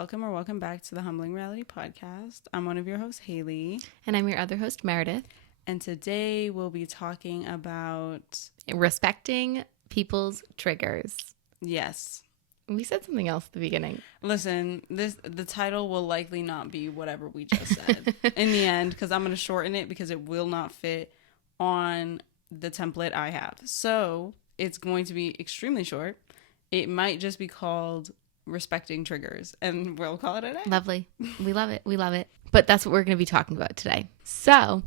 welcome or welcome back to the Humbling Reality Podcast. I'm one of your hosts, Haley. And I'm your other host, Meredith. And today we'll be talking about... respecting people's triggers. Yes. We said something else at the beginning. Listen, the title will likely not be whatever we just said in the end, because I'm going to shorten it because it will not fit on the template I have. So it's going to be extremely short. It might just be called Respecting Triggers, and we'll call it a day. Lovely. We love it. We love it. But that's what we're going to be talking about today. So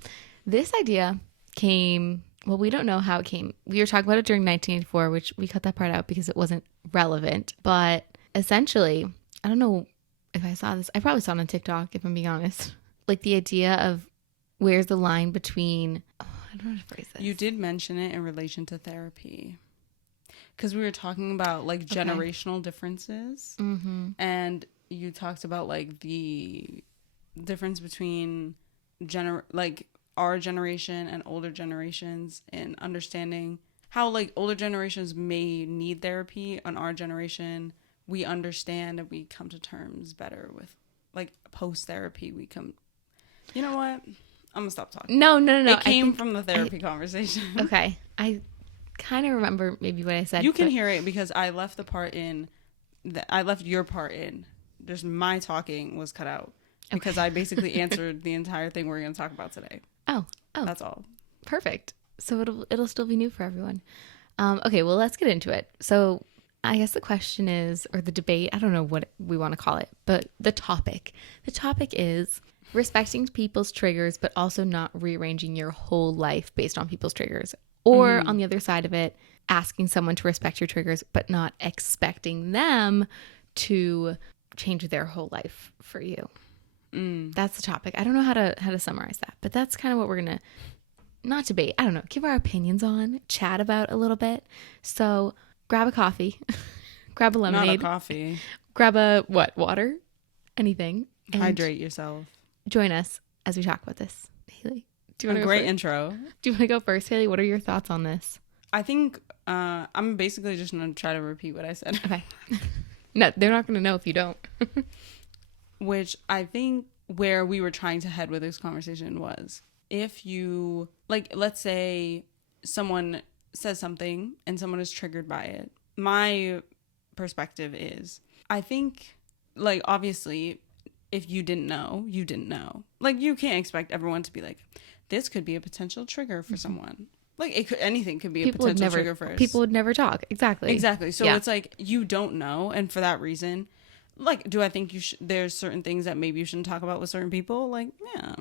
this idea came, well, we don't know how it came. We were talking about it during 1984, which we cut that part out because it wasn't relevant. But essentially, I don't know if I saw this. I probably saw it on TikTok, if I'm being honest. Like the idea of where's the line between, I don't know how to phrase this. You did mention it in relation to therapy. Because we were talking about like generational differences. Mm-hmm. And you talked about like the difference between our generation and older generations, and understanding how like older generations may need therapy. On our generation, we understand and we come to terms better with like post therapy. We come, you know what? I'm gonna stop talking. No. It came from the therapy conversation. Okay. I kind of remember maybe what I said. You can hear it because I left the part in. I left your part in. Just my talking was cut out because I basically answered the entire thing we're going to talk about today. Oh, That's all. Perfect. So it'll still be new for everyone. Okay, well, let's get into it. So I guess the question is, or the debate, I don't know what we want to call it, but the topic is respecting people's triggers, but also not rearranging your whole life based on people's triggers. Or on the other side of it, asking someone to respect your triggers, but not expecting them to change their whole life for you. That's the topic. I don't know how to summarize that, but that's kind of what we're going to, not debate, I don't know, give our opinions on, chat about a little bit. So grab a coffee, grab a lemonade. Not a coffee. Grab a, water? Anything. And hydrate yourself. Join us as we talk about this. Haley, do you want to go Great first? intro. Do you want to go first, Haley? What are your thoughts on this? I think I'm basically just going to try to repeat what I said. Okay. No, they're not going to know if you don't. Which I think where we were trying to head with this conversation was, if you, like, let's say someone says something and someone is triggered by it. My perspective is, I think, like, obviously, if you didn't know, you didn't know. Like, you can't expect everyone to be like, this could be a potential trigger for someone. Like, anything could be a potential trigger for us. People would never talk. Exactly. So it's like, you don't know. And for that reason, like, do I think there's certain things that maybe you shouldn't talk about with certain people? Like, yeah.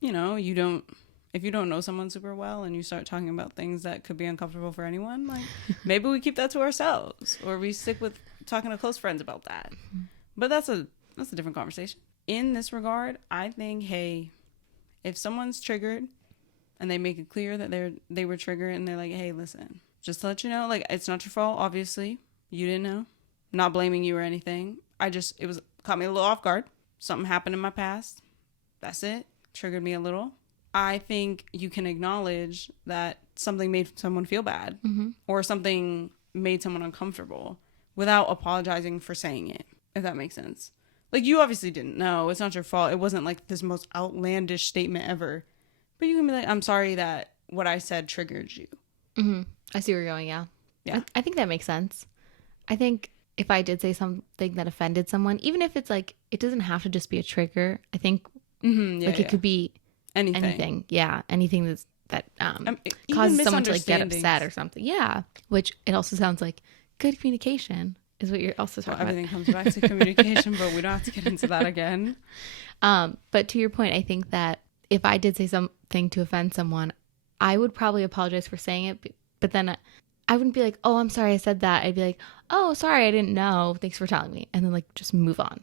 You know, if you don't know someone super well and you start talking about things that could be uncomfortable for anyone, like, maybe we keep that to ourselves, or we stick with talking to close friends about that. But that's a different conversation. In this regard, I think, hey, if someone's triggered and they make it clear that they were triggered and they're like, hey, listen, just to let you know, like, it's not your fault, obviously. You didn't know. Not blaming you or anything. It caught me a little off guard. Something happened in my past. That's it. Triggered me a little. I think you can acknowledge that something made someone feel bad or something made someone uncomfortable without apologizing for saying it, if that makes sense. Like, you obviously didn't know. It's not your fault. It wasn't like this most outlandish statement ever. But you can be like, I'm sorry that what I said triggered you. Mm-hmm. I see where you're going, yeah. I think that makes sense. I think if I did say something that offended someone, even if it's like, it doesn't have to just be a trigger. I think it could be anything. Yeah. Anything that causes someone to like get upset or something. Yeah. Which it also sounds like good communication is what you're also talking about. Everything comes back to communication, but we don't have to get into that again. But to your point, I think that if I did say something to offend someone, I would probably apologize for saying it. But then I wouldn't be like, oh, I'm sorry I said that. I'd be like, oh, sorry, I didn't know. Thanks for telling me. And then like just move on.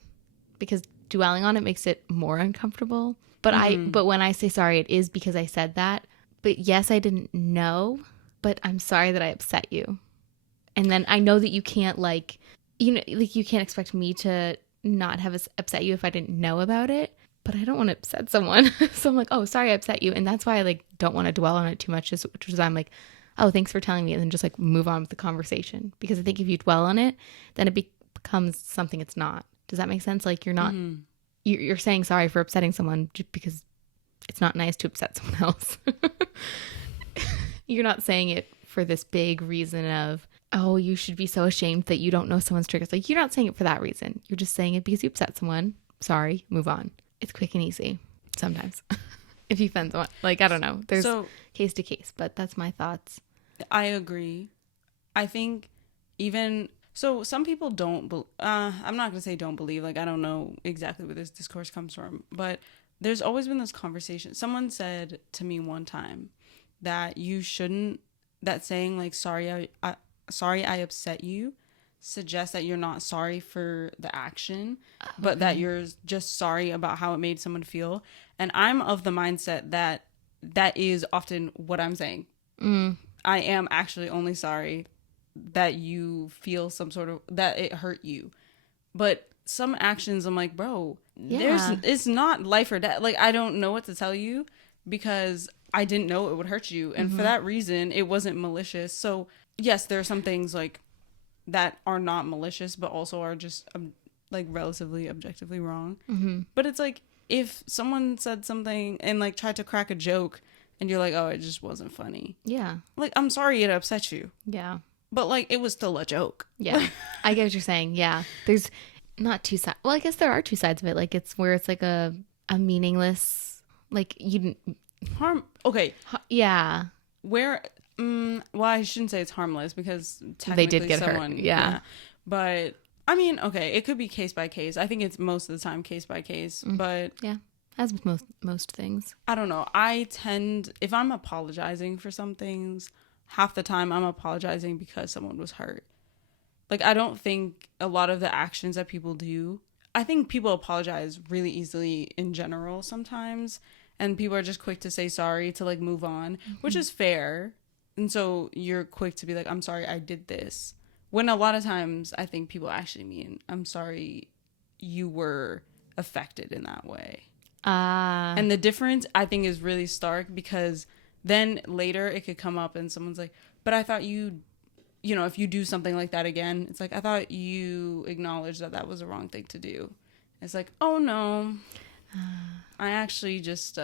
Because dwelling on it makes it more uncomfortable. But but when I say sorry, it is because I said that. But yes, I didn't know, but I'm sorry that I upset you. And then I know that you can't like, you know, like you can't expect me to not have upset you if I didn't know about it. But I don't want to upset someone. So I'm like, oh, sorry I upset you. And that's why I like don't want to dwell on it too much, which is I'm like, oh, thanks for telling me. And then just like move on with the conversation. Because I think if you dwell on it, then it becomes something it's not. Does that make sense? Like you're not, you're saying sorry for upsetting someone just because it's not nice to upset someone else. You're not saying it for this big reason of, oh, you should be so ashamed that you don't know someone's triggers. Like, you're not saying it for that reason. You're just saying it because you upset someone. Sorry, move on. It's quick and easy sometimes. If you offend someone. Like, I don't know. There's case to case, but that's my thoughts. I agree. I think even... So some people don't... I'm not going to say don't believe. Like, I don't know exactly where this discourse comes from. But there's always been this conversation. Someone said to me one time that you shouldn't... That saying, like, sorry, I upset you suggests that you're not sorry for the action, but that you're just sorry about how it made someone feel. And I'm of the mindset that that is often what I'm saying. I am actually only sorry that you feel some sort of, that it hurt you. But some actions, I'm like, bro, it's not life or death. Like, I don't know what to tell you because I didn't know it would hurt you. And for that reason, it wasn't malicious. So yes, there are some things like that are not malicious, but also are just like relatively objectively wrong. But it's like, if someone said something and like tried to crack a joke and you're like, oh, it just wasn't funny. Yeah. Like, I'm sorry it upset you. Yeah. But like, it was still a joke. Yeah. I get what you're saying. Yeah. There's not two sides. Well, I guess there are two sides of it. Like, it's where it's like a meaningless, like you didn't harm. Okay. Yeah. Where, well, I shouldn't say it's harmless because technically they did get hurt. Yeah. But I mean, okay, it could be case by case. I think it's most of the time case by case, but yeah, as with most things. I don't know. I tend, if I'm apologizing for some things, half the time I'm apologizing because someone was hurt. Like, I don't think a lot of the actions that people do, I think people apologize really easily in general sometimes, and people are just quick to say sorry to like move on, which is fair. And so you're quick to be like, I'm sorry I did this. When a lot of times I think people actually mean, I'm sorry you were affected in that way. And the difference, I think, is really stark because then later it could come up and someone's like, but I thought you know, if you do something like that again, it's like, I thought you acknowledged that that was a wrong thing to do. It's like, oh, no, I actually just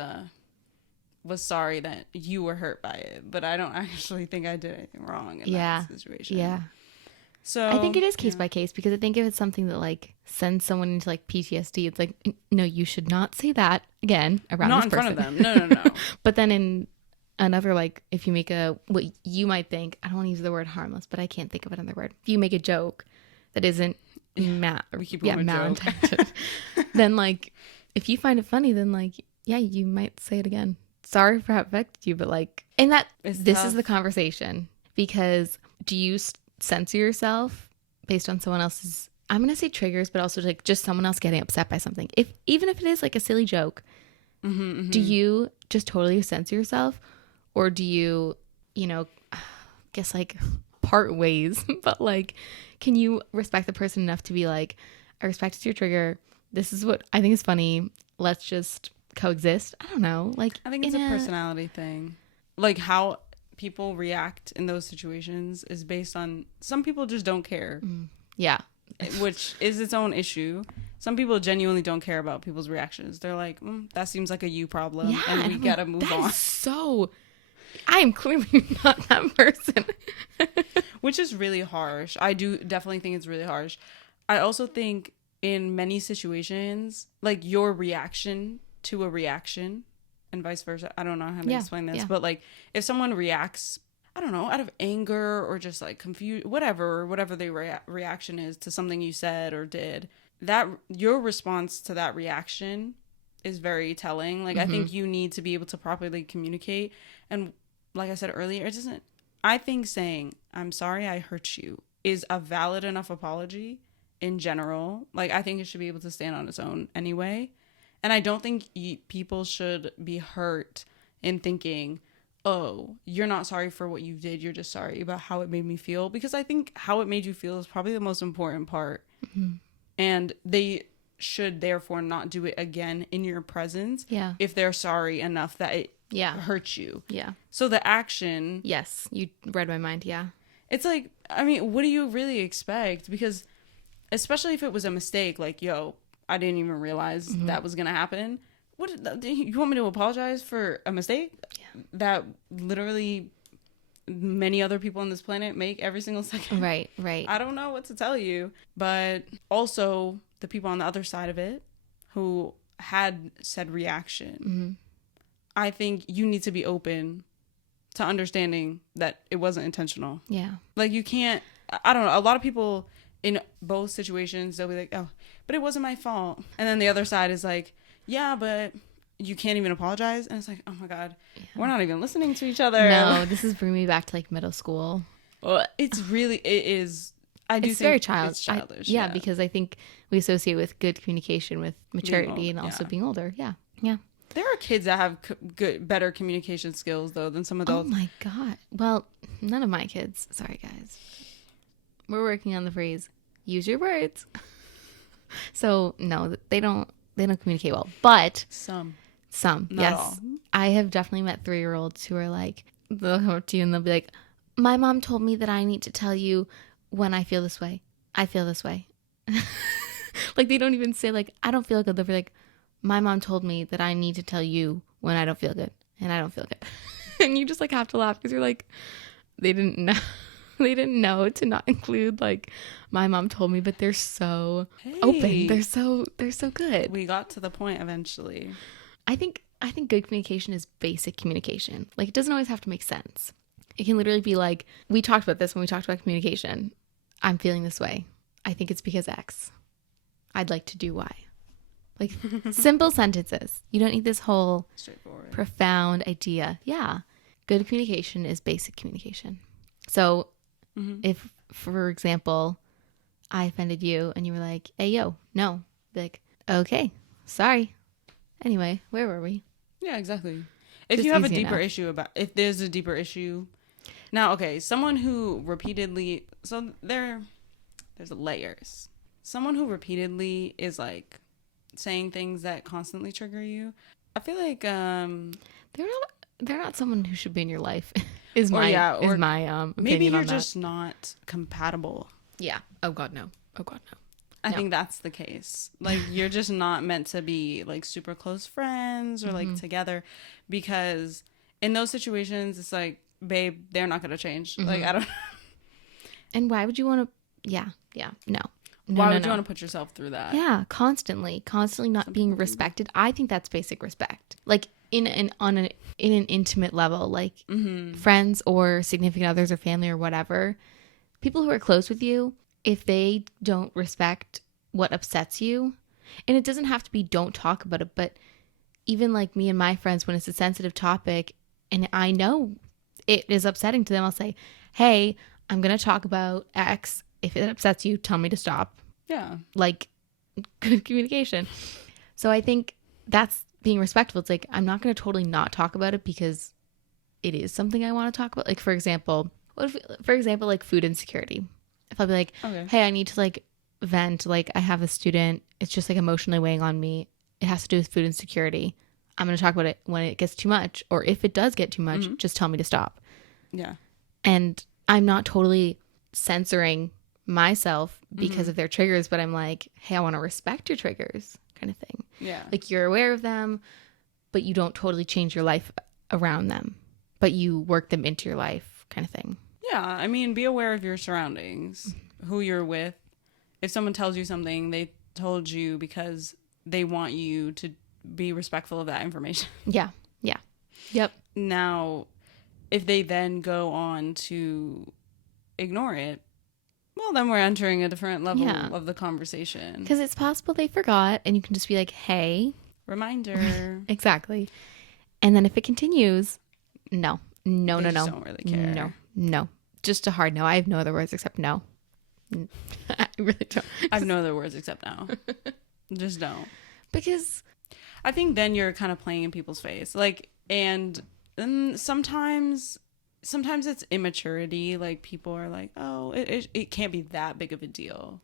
was sorry that you were hurt by it, but I don't actually think I did anything wrong in that situation. Yeah. So I think it is case by case because I think if it's something that like sends someone into like PTSD, it's like, no, you should not say that again around not this in person. front of them. No. But then in another, like if you make what you might think, I don't want to use the word harmless, but I can't think of another word. If you make a joke that isn't malintentioned, then like if you find it funny, then like, yeah, you might say it again. Sorry for how it affected you, but like, and that this is the conversation because do you censor yourself based on someone else's, I'm gonna say triggers, but also like just someone else getting upset by something, even if it is like a silly joke, do you just totally censor yourself, or do you guess like part ways, but like can you respect the person enough to be like, I respect your trigger, this is what I think is funny, let's just coexist? I don't know, like I think it's a personality thing, like how people react in those situations is based on, some people just don't care. Yeah. Which is its own issue. Some people genuinely don't care about people's reactions. They're like, that seems like a you problem, yeah, and we gotta move on. So I am clearly not that person. Which is really harsh. I do definitely think it's really harsh. I also think in many situations, like your reaction to a reaction and vice versa. I don't know how to explain this, but like if someone reacts, I don't know, out of anger or just like confused, whatever their reaction is to something you said or did, that your response to that reaction is very telling. Like I think you need to be able to properly communicate. And like I said earlier, I think saying, I'm sorry I hurt you is a valid enough apology in general. Like I think it should be able to stand on its own anyway. And I don't think people should be hurt in thinking, oh, you're not sorry for what you did. You're just sorry about how it made me feel. Because I think how it made you feel is probably the most important part. And they should therefore not do it again in your presence. Yeah. If they're sorry enough that it hurts you. Yeah. So the action. Yes. You read my mind. Yeah. It's like, I mean, what do you really expect? Because especially if it was a mistake, like, yo, I didn't even realize that was going to happen. You want me to apologize for a mistake that literally many other people on this planet make every single second? Right. I don't know what to tell you. But also the people on the other side of it who had said reaction, I think you need to be open to understanding that it wasn't intentional. Yeah. Like, you can't, I don't know, a lot of people in both situations, they'll be like, oh, but it wasn't my fault. And then the other side is like, yeah, but you can't even apologize. And it's like, oh my God, we're not even listening to each other. No, this is bringing me back to like middle school. It is. I do It's think very it's childish. yeah, because I think we associate with good communication with maturity and also being older. Yeah. Yeah. There are kids that have better communication skills, though, than some adults. Oh my God. Well, none of my kids. Sorry, guys. We're working on the phrase, use your words. So, no, they don't communicate well. But Some. Not yes. All. I have definitely met 3-year-olds who are like, they'll come up to you and they'll be like, my mom told me that I need to tell you when I feel this way. I feel this way. Like, they don't even say, like, I don't feel good. They'll be like, my mom told me that I need to tell you when I don't feel good, and I don't feel good. And you just like have to laugh because you're like, they didn't know. They didn't know to not include like, my mom told me, but they're so open. They're so good. We got to the point eventually. I think good communication is basic communication. Like, it doesn't always have to make sense. It can literally be like, we talked about this when we talked about communication. I'm feeling this way. I think it's because X. I'd like to do Y. Like, simple sentences. You don't need this whole straightforward, profound idea. Yeah. Good communication is basic communication. So if, for example, I offended you and you were like, hey, yo, no. Be like, okay, sorry. Anyway, where were we? Yeah, exactly. If Just you have a easy deeper enough. if there's a deeper issue. Now, okay, someone who repeatedly, so there's layers. Someone who repeatedly is like saying things that constantly trigger you, I feel like they're not someone who should be in your life. is my opinion maybe you're on that. just not compatible. Yeah. Oh God, no. I think that's the case. Like, you're just not meant to be like super close friends or like together, because in those situations it's like, babe, they're not gonna change. Like, I don't. And why would you want to? Yeah. No. Why would you want to put yourself through that? Yeah, constantly not being respected. I think that's basic respect. Like, in an intimate level, like friends or significant others or family or whatever, people who are close with you, if they don't respect what upsets you, and it doesn't have to be don't talk about it, but even like me and my friends, when it's a sensitive topic and I know it is upsetting to them, I'll say, hey, I'm going to talk about X. If it upsets you, tell me to stop. Yeah. Like, good communication. So I think that's being respectful. It's like, I'm not going to totally not talk about it because it is something I want to talk about. Like, for example, like food insecurity. If I'll be like, okay, hey, I need to like vent. Like, I have a student. It's just like emotionally weighing on me. It has to do with food insecurity. I'm going to talk about it when it gets too much. Or if it does get too much, just tell me to stop. Yeah. And I'm not totally censoring myself because of their triggers, but I'm like, hey, I want to respect your triggers, kind of thing. Yeah. Like, you're aware of them, but you don't totally change your life around them, but you work them into your life, kind of thing. Yeah. I mean, be aware of your surroundings, who you're with. If someone tells you something, they told you because they want you to be respectful of that information. Yeah. Yep. Now, if they then go on to ignore it, well, then we're entering a different level of the conversation. Because it's possible they forgot, and you can just be like, hey. Reminder. Exactly. And then if it continues, no. They just don't really care. No. Just a hard no. I have no other words except no. I really don't. I have no other words except no. Just don't. Because I think then you're kind of playing in people's face. Like, and then sometimes it's immaturity. Like, people are like, oh, it can't be that big of a deal.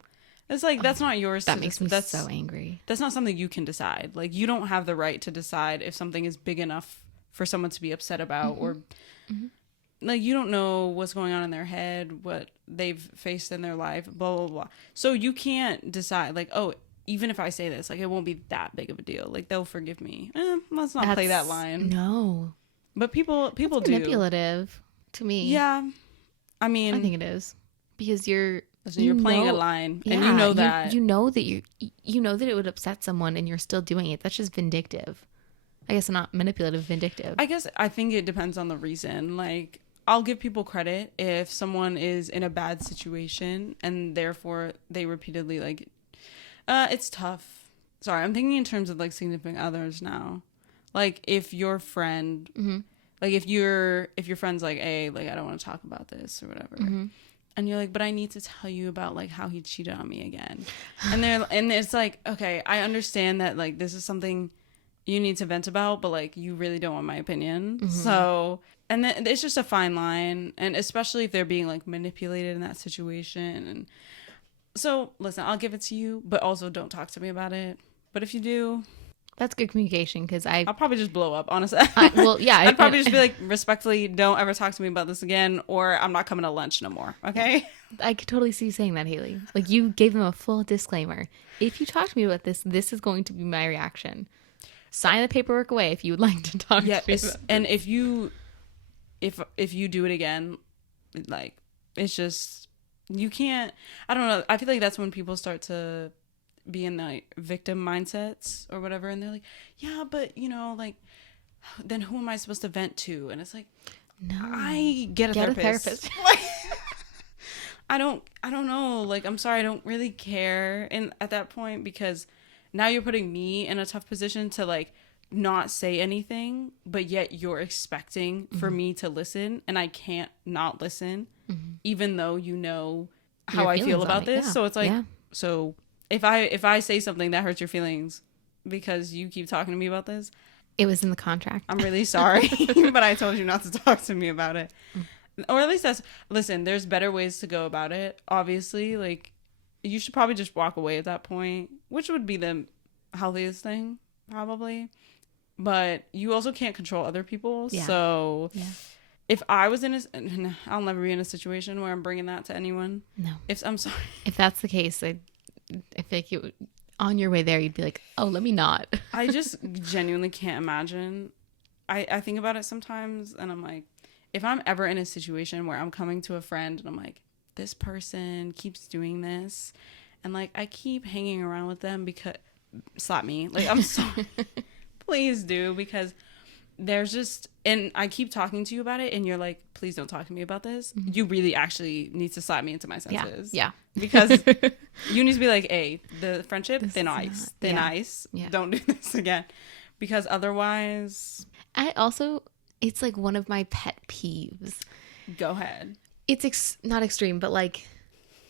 It's like, that's not yours. That makes me so angry. That's not something you can decide. Like, you don't have the right to decide if something is big enough for someone to be upset about or like you don't know what's going on in their head, what they've faced in their life, blah blah blah. So you can't decide like, oh, even if I say this, like it won't be that big of a deal. Like they'll forgive me. Let's not play that line. No. But people do. Manipulative to me. Yeah. I mean, I think it is. Because you're playing a line, and you know that. You know that you know that it would upset someone and you're still doing it. That's just vindictive. I guess not manipulative, vindictive. I think it depends on the reason. Like, I'll give people credit if someone is in a bad situation and therefore they repeatedly like, it's tough. Sorry, I'm thinking in terms of like significant others now. Like if your friend, like if your friend's like, hey, like I don't want to talk about this or whatever. And you're like, but I need to tell you about like how he cheated on me again. And it's like, okay, I understand that like this is something you need to vent about, but like you really don't want my opinion. So, and then it's just a fine line, and especially if they're being like manipulated in that situation. And so, listen, I'll give it to you, but also don't talk to me about it. But if you do, that's good communication because I'll probably just blow up, honestly. Well, yeah. I'd probably just be like, respectfully, don't ever talk to me about this again, or I'm not coming to lunch no more, okay? I could totally see you saying that, Haley. Like, you gave them a full disclaimer. If you talk to me about this, this is going to be my reaction. Sign the paperwork away if you would like to talk to me about this. And if you do it again, like, it's just, you can't, I don't know, I feel like that's when people start to be in the victim mindsets or whatever, and they're like, yeah, but you know, like, then who am I supposed to vent to? And it's like, no, I get a therapist. Like, I don't know, like, I'm sorry, I don't really care at that point, because now you're putting me in a tough position to like not say anything, but yet you're expecting for me to listen, and I can't not listen, even though you know how I feel about this. Yeah. So it's like, so if I say something that hurts your feelings because you keep talking to me about this, it was in the contract. I'm really sorry, but I told you not to talk to me about it. Or at least listen, there's better ways to go about it. Obviously, like, you should probably just walk away at that point, which would be the healthiest thing, probably. But you also can't control other people. Yeah. So if I was I'll never be in a situation where I'm bringing that to anyone. No. I'm sorry. If that's the case, I feel like on your way there, you'd be like, oh, let me not. I just genuinely can't imagine. I think about it sometimes, and I'm like, if I'm ever in a situation where I'm coming to a friend and I'm like, this person keeps doing this, and like I keep hanging around with them because slap me, like, I'm sorry. Please do, because there's just, and I keep talking to you about it and you're like, please don't talk to me about this. You really actually need to slap me into my senses. Yeah. Because you need to be like, hey, the friendship, thin ice. Yeah. Don't do this again. Because otherwise, it's like one of my pet peeves. Go ahead. It's not extreme, but like,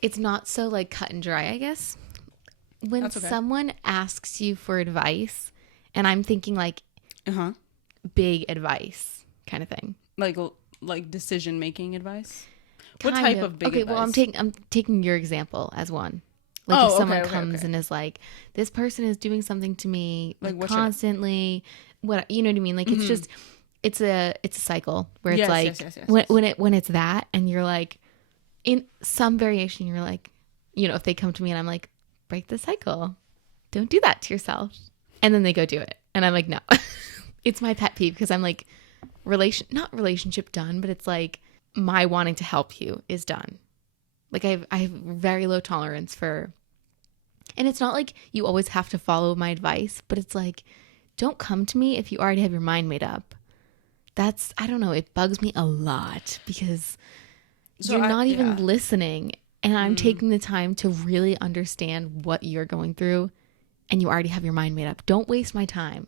it's not so like cut and dry, I guess. When someone asks you for advice, and I'm thinking like, big advice kind of thing, like decision making advice. What type of big advice? Well, I'm taking your example as one. Like, if someone comes and is like, this person is doing something to me like constantly, what, you know what I mean? Like, it's just, it's a cycle where it's when it's that, and you're like, in some variation, you're like, you know, if they come to me and I'm like, break the cycle, don't do that to yourself, and then they go do it, and I'm like, no. It's my pet peeve, because I'm like, not relationship done, but it's like my wanting to help you is done. Like, I have very low tolerance for, and it's not like you always have to follow my advice, but it's like, don't come to me if you already have your mind made up. That's, I don't know, it bugs me a lot, because you're not even listening, and I'm taking the time to really understand what you're going through, and you already have your mind made up. Don't waste my time.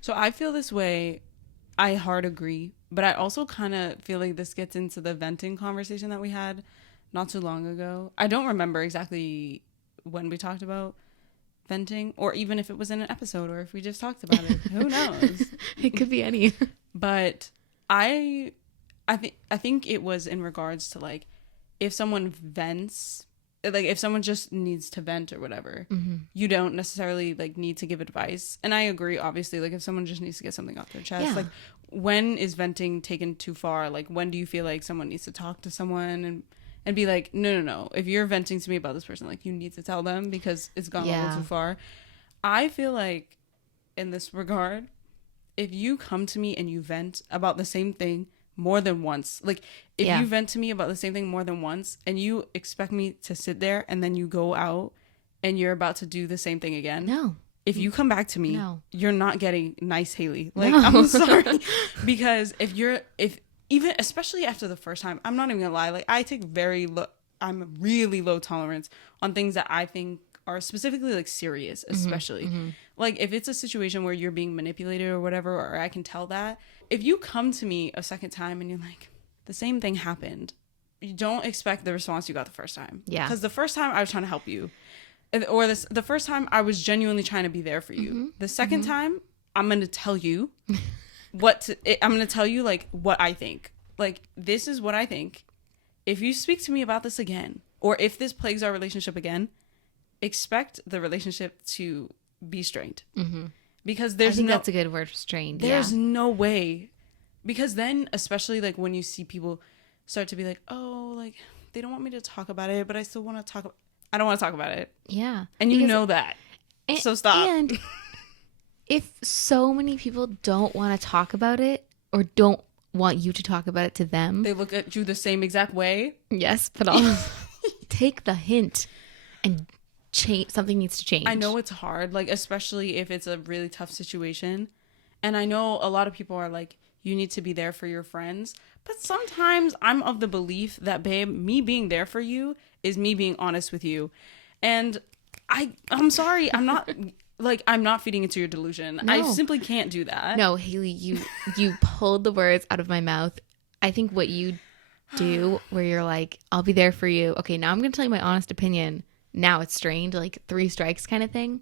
So I feel this way. I hard agree, but I also kind of feel like this gets into the venting conversation that we had not too long ago. I don't remember exactly when we talked about venting, or even if it was in an episode, or if we just talked about it. Who knows? It could be any. But I think it was in regards to like, if someone vents like if someone just needs to vent or whatever, you don't necessarily like need to give advice. And I agree, obviously, like if someone just needs to get something off their chest, Yeah. like when is venting taken too far? Like when do you feel like someone needs to talk to someone and be like, no, if you're venting to me about this person, like you need to tell them because it's gone a little too far. I feel like in this regard, if you come to me and you vent about the same thing more than once, like if you vent to me about the same thing more than once and you expect me to sit there and then you go out and you're about to do the same thing again. No. If you come back to me, No. you're not getting nice Haley. Like, No. I'm sorry. Because if even, especially after the first time, I'm not even gonna lie, like I take I'm really low tolerance on things that I think are specifically like serious, especially like if it's a situation where you're being manipulated or whatever, or I can tell that. If you come to me a second time and you're like, the same thing happened, you don't expect the response you got the first time. Yeah. Because the first time I was trying to help you, or the first time I was genuinely trying to be there for you. The second time, I'm gonna tell you I'm gonna tell you like what I think. Like, this is what I think. If you speak to me about this again, or if this plagues our relationship again, expect the relationship to be strained. Because I think that's a good word, strained. There's no way. Because then, especially like when you see people start to be like, oh, like they don't want me to talk about it, but I still want to talk. I don't want to talk about it. Yeah. And you know that. So stop. And if so many people don't want to talk about it or don't want you to talk about it to them, They look at you the same exact way. yes, but I'll take the hint and change. Something needs to change. I know it's hard, like especially if it's a really tough situation. And I know a lot of people are like, you need to be there for your friends. But sometimes I'm of the belief that, babe, me being there for you is me being honest with you. And I'm sorry, I'm not like, I'm not feeding into your delusion. No. I simply can't do that. No, Haley, you pulled the words out of my mouth. I think what you do, where you're like, I'll be there for you. Okay, now I'm going to tell you my honest opinion. Now it's strained, like 3 strikes kind of thing.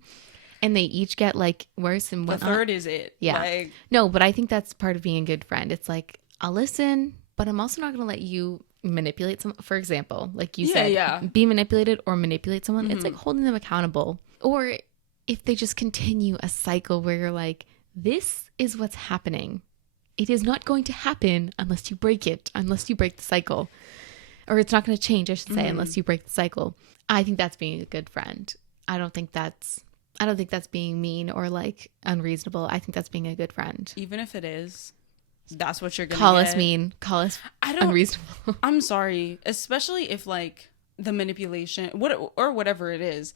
And they each get like worse and The whatnot. third is it. Yeah. Like, No, but I think that's part of being a good friend. It's like, I'll listen, but I'm also not going to let you manipulate someone. For example, like you said, be manipulated or manipulate someone. It's like holding them accountable. Or if they just continue a cycle where you're like, this is what's happening. It is not going to happen unless you break it, unless you break the cycle. Or it's not going to change, I should say, unless you break the cycle. I think that's being a good friend. I don't think that's being mean or like unreasonable. I think that's being a good friend. even if it is, that's what you're gonna Call get. us mean. Call us unreasonable. I'm sorry, especially if like the manipulation, whatever it is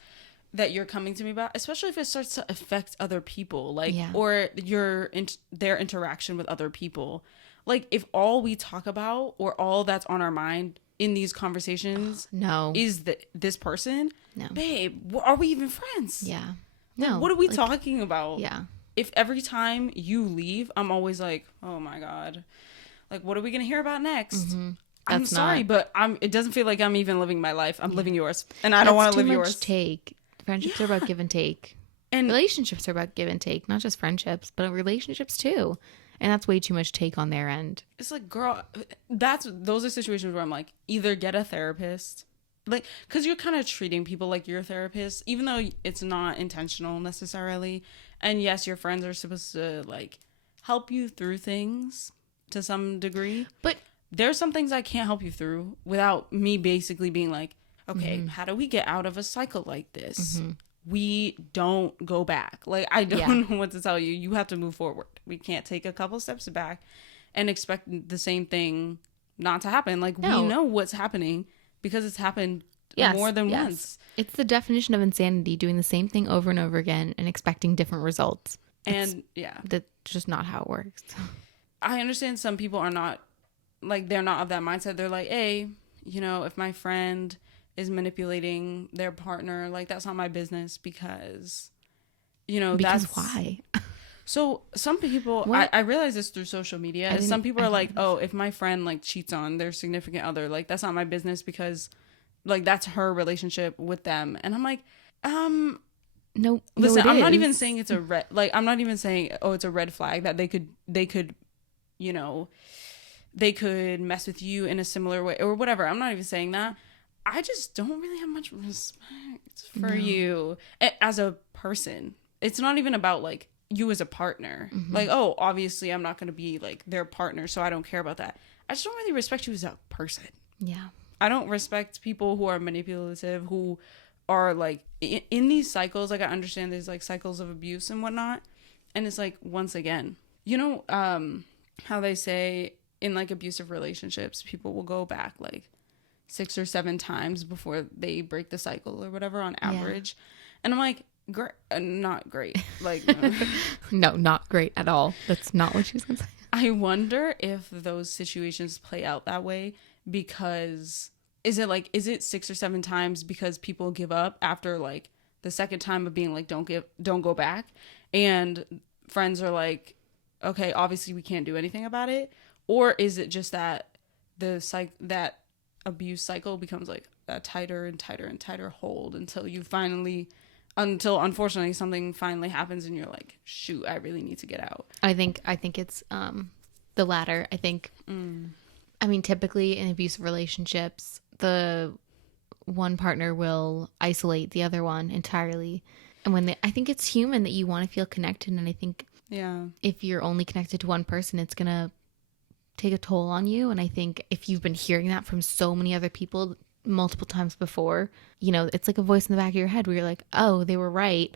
that you're coming to me about, especially if it starts to affect other people, like or their interaction with other people. Like if all we talk about or all that's on our mind in these conversations No. is this person, No. babe, are we even friends? Yeah. Like, No. what are we talking about? Yeah. If every time you leave, I'm always like, oh my God, like, what are we going to hear about next? I'm That's sorry, not- but it doesn't feel like I'm even living my life. I'm living yours, and I don't want to live yours. Take. Friendships are about give and take. And Relationships are about give and take, not just friendships, but relationships too. And that's way too much take on their end. it's like, girl, those are situations where I'm like, either get a therapist, like, because you're kind of treating people like you're a therapist, even though it's not intentional necessarily. And yes, your friends are supposed to like help you through things to some degree, But there's some things I can't help you through without me basically being like, okay, how do we get out of a cycle like this? We don't go back. Like, I don't know what to tell you. You have to move forward. We can't take a couple steps back and expect the same thing not to happen. Like, No. we know what's happening because it's happened more than once. It's the definition of insanity, doing the same thing over and over again and expecting different results. And That's just not how it works. I understand some people are not, like, they're not of that mindset. They're like, hey, you know, if my friend is manipulating their partner, like, that's not my business because, you know, Because that's why? So some people, I realize this through social media. Some people are like, oh, if my friend like cheats on their significant other, like, that's not my business because like that's her relationship with them. And I'm like, No, listen, no, I'm not is. even saying it's a red, like, I'm not even saying, oh, it's a red flag that they could, you know, they could mess with you in a similar way or whatever. I'm not even saying that. I just don't really have much respect for No. you as a person. It's not even about like you as a partner. Like, oh, obviously I'm not going to be like their partner, so I don't care about that. I just don't really respect you as a person. Yeah. I don't respect people who are manipulative, who are like in these cycles. Like, I understand there's like cycles of abuse and whatnot. And it's like, once again, you know, how they say in like abusive relationships, people will go back like 6 or 7 times before they break the cycle or whatever on average. And I'm like, great, not great. Like, No, not great at all. That's not what she was going to say. I wonder if those situations play out that way because is it 6 or 7 times because people give up after like the second time of being like, don't go back, and friends are like, okay, obviously we can't do anything about it, or is it just that that abuse cycle becomes like a tighter and tighter and tighter hold until unfortunately something finally happens and you're like, shoot, I really need to get out. I think it's the latter. I think I mean, typically in abusive relationships, the one partner will isolate the other one entirely. And I think it's human that you want to feel connected, and I think Yeah. if you're only connected to one person, it's going to take a toll on you. And I think if you've been hearing that from so many other people multiple times before, you know, it's like a voice in the back of your head where you're like, oh, they were right.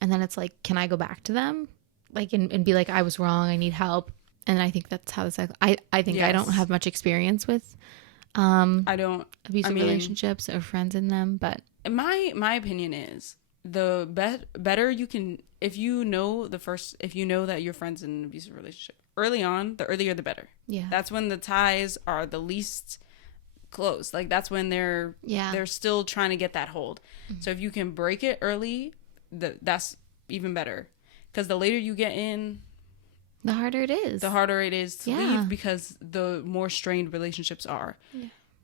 And then it's like, can I go back to them? Like, and be like, I was wrong, I need help. And I think that's how the cycle, I think I don't Yes. have much experience with I don't. abusive mean- relationships or friends in them, but My opinion is the better you can, if you know that your friend's in an abusive relationship early on, the earlier the better. yeah. That's when the ties are the least close. Like, that's when they're still trying to get that hold. So if you can break it early, that's even better. Because the later you get in, The harder it is. the harder it is to Yeah. leave, because the more strained relationships are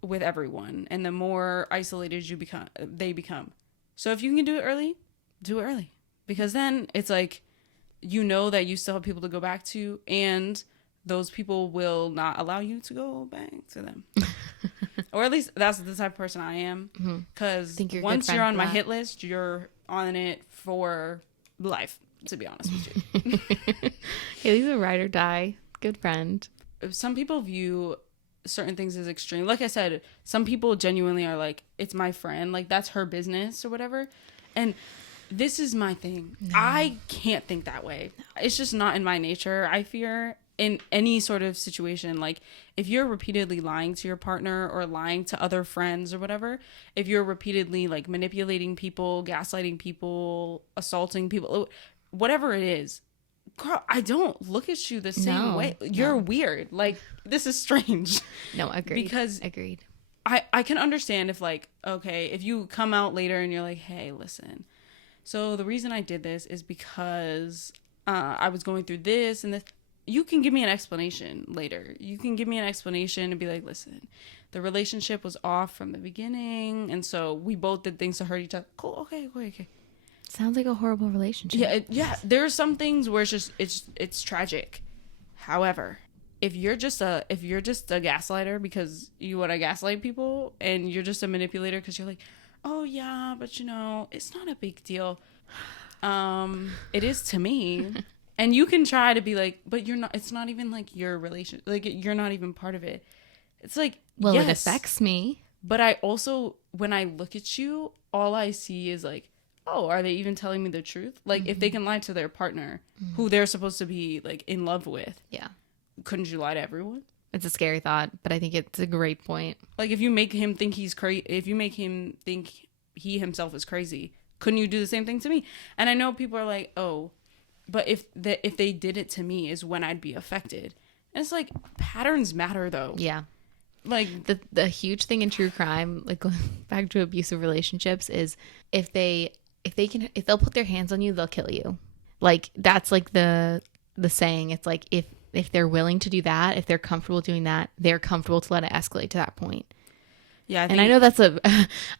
with everyone, and the more isolated they become. So if you can do it early, do it early, because then it's like, you know that you still have people to go back to, and those people will not allow you to go back to them. Or at least that's the type of person I am, because Think you're a good once friend you're on for my that. hit list, you're on it for life, to be honest with you. Haley's a ride or die. Good friend. Some people view certain things as extreme. Like I said, some people genuinely are like, it's my friend, like that's her business or whatever. And this is my thing. I can't think that way. It's just not in my nature. I fear in any sort of situation, like if you're repeatedly lying to your partner or lying to other friends or whatever, if you're repeatedly like manipulating people, gaslighting people, assaulting people, whatever it is, girl, I don't look at you the same No, way. You're weird. Like, this is strange. No, agreed. Because agreed. I can understand if, like, okay, if you come out later and you're like, hey, listen, so the reason I did this is because I was going through this and this. You can give me an explanation later. You can give me an explanation and be like, listen, the relationship was off from the beginning, and so we both did things to hurt each other. Cool, okay. Sounds like a horrible relationship. Yeah. There are some things where it's just it's tragic. However, if you're just a gaslighter because you want to gaslight people, and you're just a manipulator because you're like, oh yeah, but you know, it's not a big deal. It is to me. And you can try to be like, but you're not. It's not even like your relation. Like, you're not even part of it. It's like, Well, yes, it affects me. but I also, when I look at you, all I see is like, oh, are they even telling me the truth? Like, if they can lie to their partner, who they're supposed to be like in love with, Yeah. couldn't you lie to everyone? It's a scary thought, but I think it's a great point. Like, if you make him think he's crazy, if you make him think he himself is crazy, couldn't you do the same thing to me? And I know people are like, oh, but if they did it to me is when I'd be affected. And it's like, patterns matter though. Yeah. Like, The huge thing in true crime, like going back to abusive relationships, is if they'll put their hands on you, they'll kill you. Like, that's like the saying. It's like, if they're willing to do that, if they're comfortable doing that, they're comfortable to let it escalate to that point. yeah, And I know that's a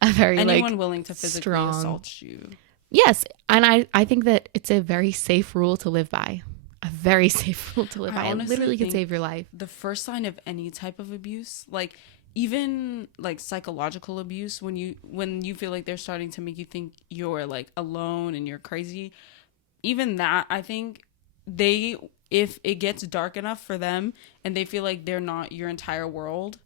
very anyone like willing to physically strong assault you. yes, and I think that it's a very safe rule to live by. A very safe rule to live I by. It honestly literally can think save your life. The first sign of any type of abuse, like even like psychological abuse, when you feel like they're starting to make you think you're like alone and you're crazy, even that, I think they, if it gets dark enough for them and they feel like they're not your entire world,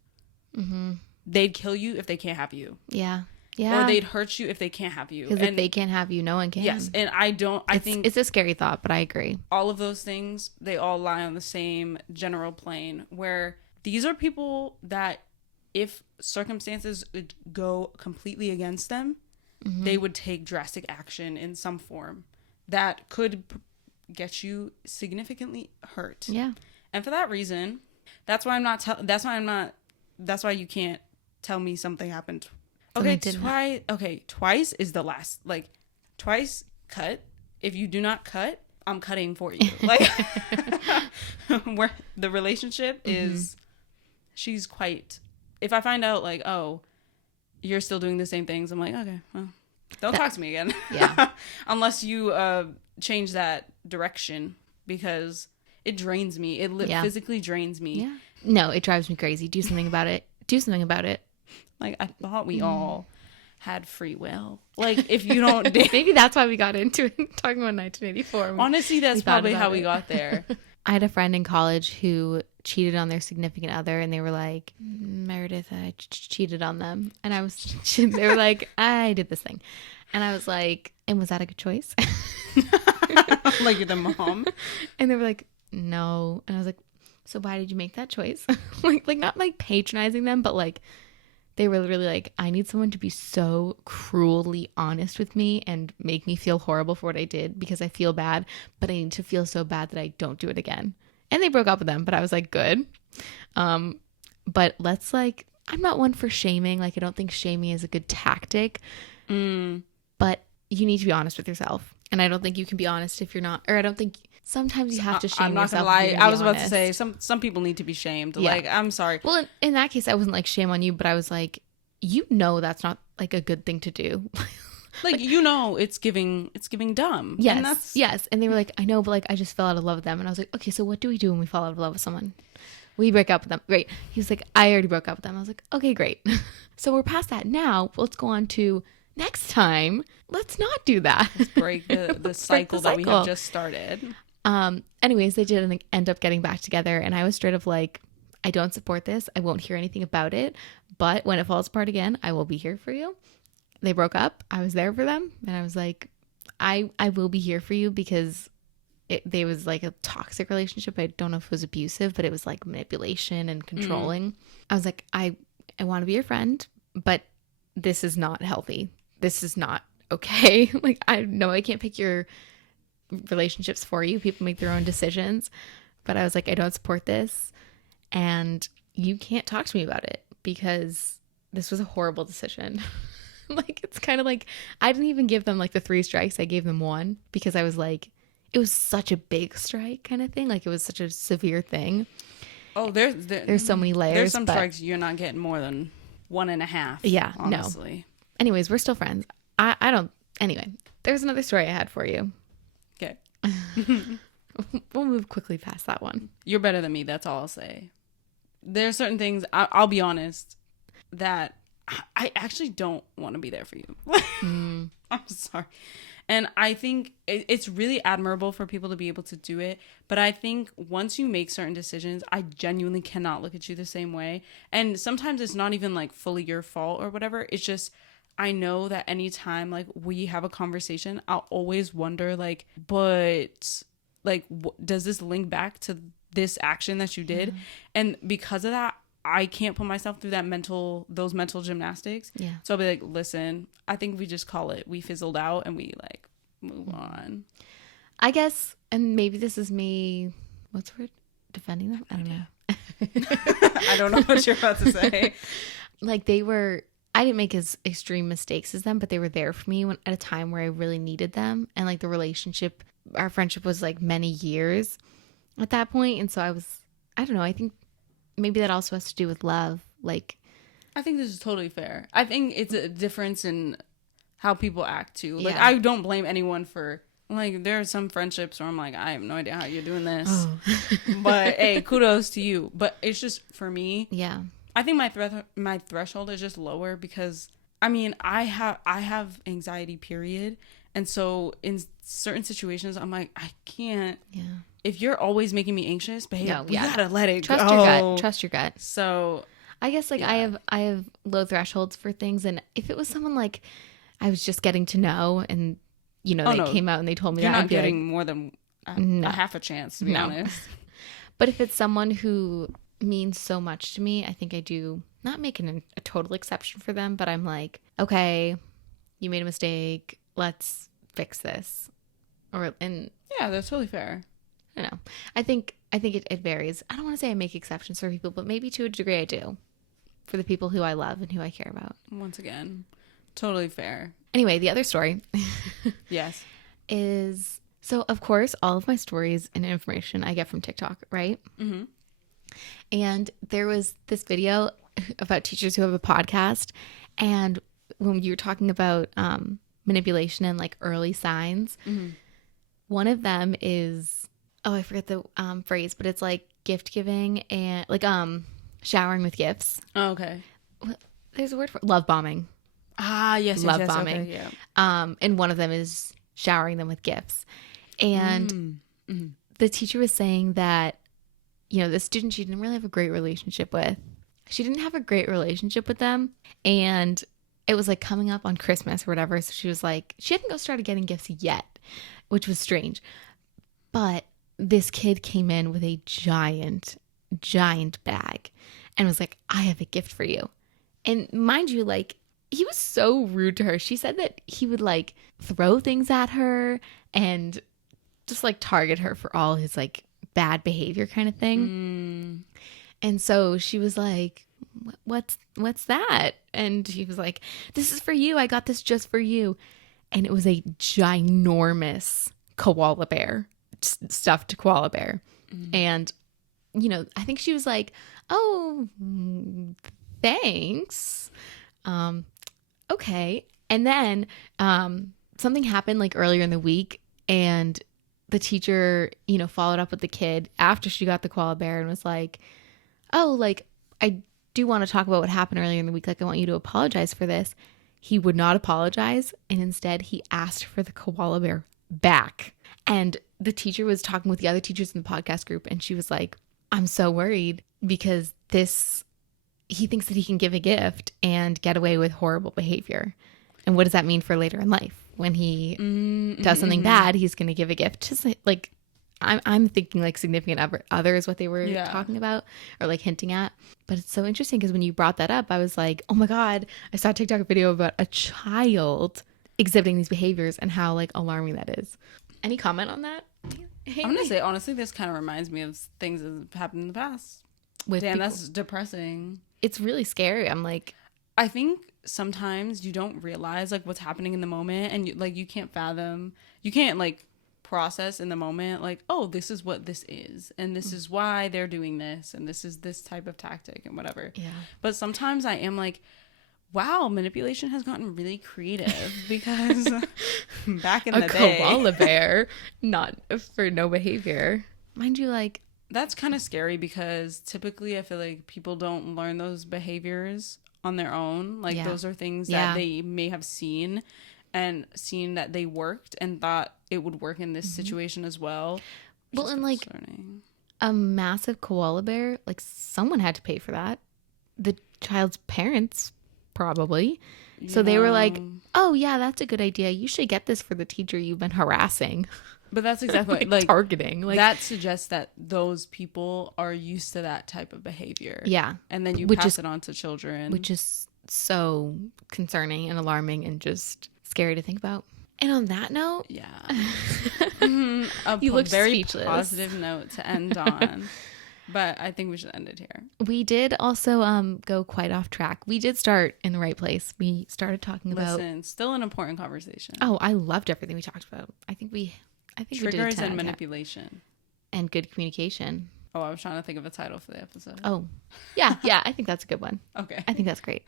they'd kill you if they can't have you. Yeah. Or Yeah. they'd hurt you if they can't have you. Because if they can't have you, no one can. Yes, and I think it's a scary thought, but I agree. all of those things, they all lie on the same general plane, where these are people that if circumstances go completely against them, they would take drastic action in some form that could get you significantly hurt. Yeah. And for that reason, that's why you can't tell me something happened. Okay, twice is the last. Like, twice cut. If you do not cut, I'm cutting for you. Like, where the relationship is, she's quite. If I find out, like, oh, you're still doing the same things, I'm like, okay, well, don't talk to me again. Yeah. Unless you change that direction, because it drains me. It physically drains me. Yeah. No, it drives me crazy. Do something about it. Do something about it. Like, I thought we all had free will. Like, if you don't... Maybe that's why we got into it, talking about 1984. Honestly, that's probably how we got there. I had a friend in college who cheated on their significant other, and they were like, Meredith, I cheated on them. And they were like, I did this thing. And I was like, and was that a good choice? Like, you're the mom? And they were like, no. And I was like, so why did you make that choice? like not like patronizing them, but like, they were really like, I need someone to be so cruelly honest with me and make me feel horrible for what I did because I feel bad, but I need to feel so bad that I don't do it again. And they broke up with them, but I was like, good. But let's like, I'm not one for shaming. Like, I don't think shaming is a good tactic, but you need to be honest with yourself. And I don't think you can be honest if you're not, or I don't think sometimes you have to shame yourself. I'm not gonna lie. I was about to say some people need to be shamed. Yeah. Like, I'm sorry. Well, in that case, I wasn't like shame on you, but I was like, you know, that's not like a good thing to do. Like, you know, it's giving dumb. Yes. Yes. And they were like, I know, but like, I just fell out of love with them. And I was like, okay, so what do we do when we fall out of love with someone? We break up with them. Great. He was like, I already broke up with them. I was like, okay, great. So we're past that now. Let's go on to next time. Let's not do that. Let's break the cycle that we have just started. Anyways, they did end up getting back together, and I was straight up like, I don't support this. I won't hear anything about it. But when it falls apart again, I will be here for you. They broke up. I was there for them. And I was like, I will be here for you because they was like a toxic relationship. I don't know if it was abusive, but it was like manipulation and controlling. I was like, I want to be your friend, but this is not healthy. This is not okay. Like, I know I can't pick your relationships for you. People make their own decisions. But I was like, I don't support this. And you can't talk to me about it because this was a horrible decision. Like, it's kind of like, I didn't even give them like the 3 strikes. I gave them 1 because I was like, it was such a big strike kind of thing. Like, it was such a severe thing. Oh, there's so many layers. There's some strikes you're not getting more than 1.5. Yeah, honestly. No. Anyways, we're still friends. I don't. Anyway, there's another story I had for you. Okay. We'll move quickly past that one. You're better than me. That's all I'll say. There's certain things, I'll be honest, that I actually don't want to be there for you. I'm sorry. And I think it's really admirable for people to be able to do it. But I think once you make certain decisions, I genuinely cannot look at you the same way. And sometimes it's not even like fully your fault or whatever. It's just, I know that anytime like we have a conversation, I'll always wonder like, but like, does this link back to this action that you did? Mm-hmm. And because of that, I can't put myself through those mental gymnastics. Yeah. So I'll be like, listen, I think we just call it, we fizzled out and we like move on. I guess, and maybe this is me, what's the word? Defending them? I don't know. I don't know what you're about to say. Like, I didn't make as extreme mistakes as them, but they were there for me at a time where I really needed them. And like our friendship was like many years at that point. And so I don't know, I think maybe that also has to do with love. Like, I think this is totally fair. I think it's a difference in how people act too. Like, I don't blame anyone for, like, there are some friendships where I'm like, I have no idea how you're doing this. Oh. But hey, kudos to you. But it's just, for me, I think my threshold is just lower because I mean, I have anxiety, period. And so in certain situations, I'm like, I can't. Yeah. If you're always making me anxious, babe, No, we yeah. gotta let it Trust go. your gut. Trust your gut. So I guess like Yeah. I have low thresholds for things, and if it was someone like I was just getting to know, and you know Oh, they no. came out and they told me you're that, not I'd be like, getting more than No. a half a chance, to be No. honest. but if it's someone who means so much to me, I think I do not make a total exception for them, but I'm like, okay, you made a mistake. Let's fix this. And Yeah, that's totally fair. I don't know. I think it varies. I don't want to say I make exceptions for people, but maybe to a degree I do for the people who I love and who I care about. Once again, totally fair. Anyway, the other story Yes. is, so of course, all of my stories and information I get from TikTok, right? Mm-hmm. And there was this video about teachers who have a podcast. And when you were talking about manipulation and like early signs, Mm-hmm. one of them is, oh, I forget the phrase, but it's like gift giving and like showering with gifts. Oh, okay. There's a word for love bombing. Ah, yes, Love yes, bombing. Okay, yeah. And one of them is showering them with gifts. And Mm-hmm. the teacher was saying that, you know, the student she didn't really have a great relationship with. She didn't have a great relationship with them. And it was like coming up on Christmas or whatever. So she was like, she hadn't started getting gifts yet, which was strange. But this kid came in with a giant bag and was like, I have a gift for you. And mind you, like, he was so rude to her. She said that he would like throw things at her and just like target her for all his like bad behavior kind of thing. And so she was like, what's that? And he was like, this is for you. I got this just for you. And it was a ginormous koala bear, stuffed koala bear. And, you know, I think she was like, oh, thanks. Okay. And then something happened like earlier in the week, and the teacher, you know, followed up with the kid after she got the koala bear and was like, oh, like, I do want to talk about what happened earlier in the week. Like, I want you to apologize for this. He would not apologize. And instead he asked for the koala bear back. And the teacher was talking with the other teachers in the podcast group. And she was like, I'm so worried because he thinks that he can give a gift and get away with horrible behavior. And what does that mean for later in life? When he does something bad, he's going to give a gift. Just like, I'm thinking like significant other is what they were talking about or like hinting at. But it's so interesting because when you brought that up, I was like, oh my God, I saw a TikTok video about a child exhibiting these behaviors and how like alarming that is. Any comment on that? I'm going to say, honestly, this kind of reminds me of things that have happened in the past. With Damn, people. that's depressing. It's really scary. I'm like, I think sometimes you don't realize like what's happening in the moment, and you can't fathom, you can't like process in the moment like, oh, this is what this is, and this is why they're doing this, and this is this type of tactic and whatever. yeah. But sometimes I am like, wow, manipulation has gotten really creative because back in the day, koala bear, not for no behavior. Mind you, like, that's kind of scary because typically I feel like people don't learn those behaviors on their own. Like those are things that they may have seen that they worked and thought it would work in this situation as well. Well, and like a massive koala bear, like someone had to pay for that. The child's parents probably. So they were like, oh yeah, that's a good idea. You should get this for the teacher you've been harassing. But that's exactly like targeting. Like that suggests that those people are used to that type of behavior. Yeah. And then you pass it on to children. Which is so concerning and alarming and just scary to think about. And on that note, yeah. You looked very speechless. Positive note to end on. But I think we should end it here. We did also go quite off track. We did start in the right place. We started talking about still an important conversation. Oh, I loved everything we talked about. I think we did triggers and manipulation and good communication. Oh, I was trying to think of a title for the episode. Oh, yeah. I think that's a good one. Okay. I think that's great.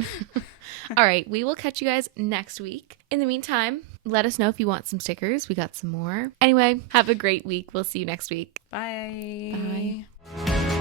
All right. We will catch you guys next week. In the meantime, let us know if you want some stickers. We got some more. Anyway, have a great week. We'll see you next week. Bye. Bye.